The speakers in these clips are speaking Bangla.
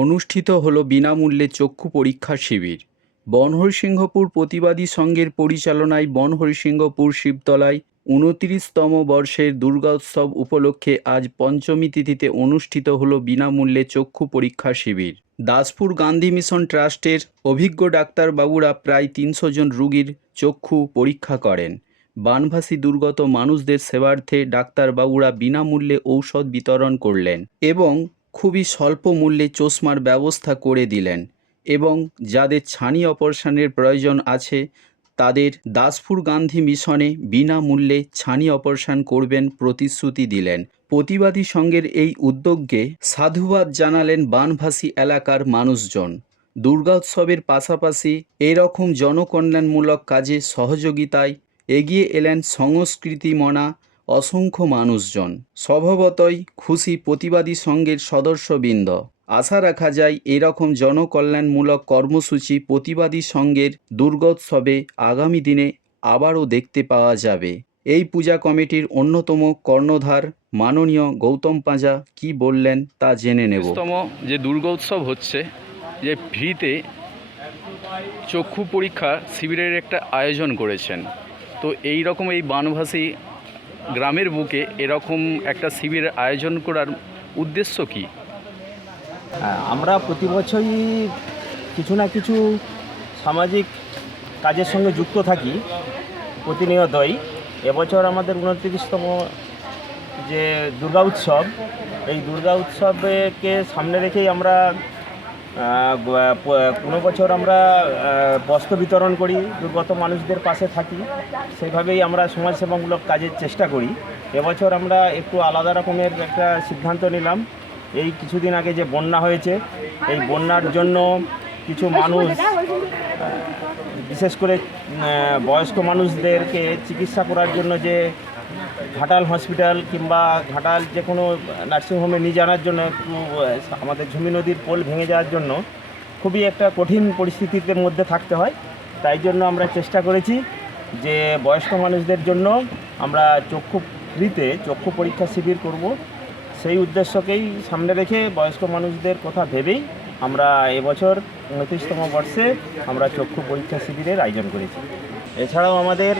অনুষ্ঠিত হল বিনামূল্যে চক্ষু পরীক্ষা শিবির। বনহরিসিংহপুর প্রতিবাদী সংঘের পরিচালনায় বনহরিসিংহপুর শিবতলায় উনত্রিশতম বর্ষের দুর্গোৎসব উপলক্ষে আজ পঞ্চমী তিথিতে অনুষ্ঠিত হল বিনামূল্যে চক্ষু পরীক্ষা শিবির। দাসপুর গান্ধী মিশন ট্রাস্টের অভিজ্ঞ ডাক্তারবাবুরা প্রায় তিনশো জন রুগীর চক্ষু পরীক্ষা করেন। বানভাসী দুর্গত মানুষদের সেবার্থে ডাক্তারবাবুরা বিনামূল্যে ঔষধ বিতরণ করলেন এবং খুবই স্বল্প মূল্যে চশমার ব্যবস্থা করে দিলেন এবং যাদের ছানি অপারেশনের প্রয়োজন আছে, তাদের দাসপুর গান্ধী মিশনে বিনামূল্যে ছানি অপারেশন করবেন প্রতিশ্রুতি দিলেন। প্রতিবাদী সংঘের এই উদ্যোগকে সাধুবাদ জানালেন বানভাসী এলাকার মানুষজন। দুর্গোৎসবের পাশাপাশি এরকম জনকল্যাণমূলক কাজে সহযোগিতায় এগিয়ে এলেন সংস্কৃতিমনা অসংখ্য মানুষজন। স্বভাবতই খুশি প্রতিবাদী সংঘের সদস্যবৃন্দ। আশা রাখা যায় এরকম জনকল্যাণমূলক কর্মসূচি প্রতিবাদী সংঘের দুর্গোৎসবে আগামী দিনে আবারও দেখতে পাওয়া যাবে। এই পূজা কমিটির অন্যতম কর্ণধার মাননীয় গৌতম পাঁজা কি বললেন তা জেনে নেব। যে দুর্গোৎসব হচ্ছে, যে ফ্রিতে চক্ষু পরীক্ষা শিবিরের একটা আয়োজন করেছেন। তো এই রকম এই বানভাসী গ্রামের বুকে এরকম একটা শিবিরের আয়োজন করার উদ্দেশ্য কি? হ্যাঁ, আমরা প্রতি বছরই কিছু না কিছু সামাজিক কাজের সঙ্গে যুক্ত থাকি প্রতিনিয়তই। এবছর আমাদের উনত্রিশতম যে দুর্গা উৎসব এই দুর্গা উৎসবকে সামনে রেখেই আমরা কোনো বছর আমরা বস্ত্র বিতরণ করি, দুর্গত মানুষদের পাশে থাকি, সেভাবেই আমরা সমাজসেবামূলক কাজের চেষ্টা করি। এবছর আমরা একটু আলাদা রকমের একটা সিদ্ধান্ত নিলাম। এই কিছুদিন আগে যে বন্যা হয়েছে, এই বন্যার জন্য কিছু মানুষ বিশেষ করে বয়স্ক মানুষদেরকে চিকিৎসা করার জন্য যে ঘাটাল হসপিটাল কিংবা ঘাটাল যে কোনো নার্সিংহোমে নিয়ে জানার জন্য, আমাদের ঝুমি নদীর পোল ভেঙে যাওয়ার জন্য খুবই একটা কঠিন পরিস্থিতিতে মধ্যে থাকতে হয়। তাই জন্য আমরা চেষ্টা করেছি যে বয়স্ক মানুষদের জন্য আমরা চক্ষু ফ্রিতে চক্ষু পরীক্ষা শিবির করব। সেই উদ্দেশ্যকেই সামনে রেখে বয়স্ক মানুষদের কথা ভেবেই আমরা এবছর উনত্রিশতম বর্ষে আমরা চক্ষু পরীক্ষা শিবিরের আয়োজন করেছি। এছাড়াও আমাদের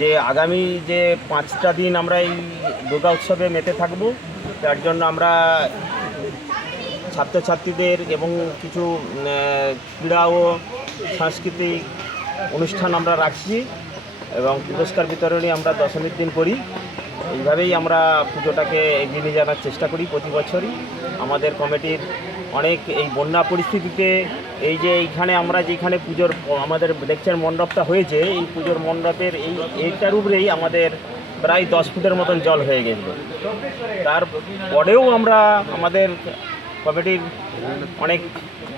যে আগামী যে পাঁচটা দিন আমরা এই দুর্গা উৎসবে মেতে থাকব, তার জন্য আমরা ছাত্রছাত্রীদের এবং কিছু ক্রীড়া ও সাংস্কৃতিক অনুষ্ঠান আমরা রাখছি এবং পুরস্কার বিতরণী আমরা দশমীর দিন করি। এইভাবেই আমরা পুজোটাকে এগিয়ে নিয়ে যাওয়ার চেষ্টা করি প্রতি বছরই। আমাদের কমিটির অনেক এই বন্যা পরিস্থিতিতে এই যে এইখানে আমরা যেখানে পুজোর আমাদের দেখছেন মণ্ডপটা হয়েছে, এই পুজোর মণ্ডপের এই, এইটার উপরেই আমাদের প্রায় দশ ফুটের মতন জল হয়ে গেছিল। তারপরেও আমরা আমাদের কমিটির অনেক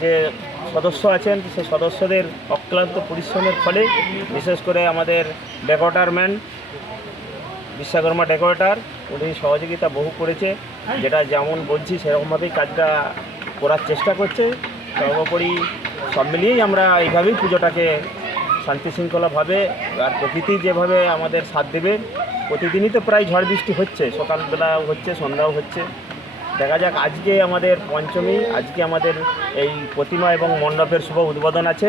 যে সদস্য আছেন সেই সদস্যদের অক্লান্ত পরিশ্রমের ফলে, বিশেষ করে আমাদের ডেকোরেটারম্যান বিশ্বকর্মা ডেকোরেটার উনি সহযোগিতা বহু করেছে, যেটা যেমন বলছি সেরকমভাবেই কাজটা করার চেষ্টা করছে। সর্বোপরি সব মিলিয়েই আমরা এইভাবেই পুজোটাকে শান্তি শৃঙ্খলাভাবে আর প্রকৃতি যেভাবে আমাদের সাথ দেবে, প্রতিদিনই তো প্রায় ঝড় বৃষ্টি হচ্ছে, সকালবেলাও হচ্ছে, সন্ধ্যাও হচ্ছে। দেখা যাক, আজকে আমাদের পঞ্চমী, আজকে আমাদের এই প্রতিমা এবং মণ্ডপের শুভ উদ্বোধন আছে।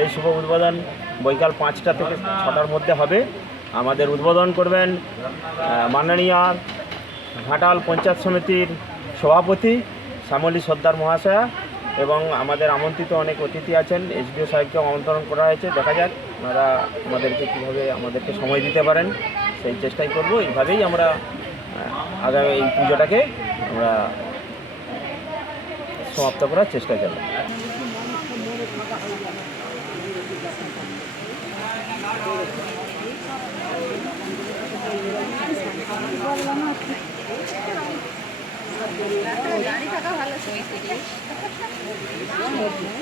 এই শুভ উদ্বোধন বৈকাল পাঁচটা থেকে ছটার মধ্যে হবে। আমাদের উদ্বোধন করবেন মাননীয় ঘাটাল পঞ্চায়েত সমিতির সভাপতি শ্যামলী সর্দার মহাশয়া। এবং আমাদের আমন্ত্রিত অনেক অতিথি আছেন। এসডিও সাহেবকে আমন্ত্রণ করা হয়েছে। দেখা যাক ওনারা আমাদেরকে কীভাবে আমাদেরকে সময় দিতে পারেন। সেই চেষ্টাই করব। এইভাবেই আমরা আগামী এই পুজোটাকে আমরা সমাপ্ত করার চেষ্টা গাড়ি ভালো পঁয়ত্রিশ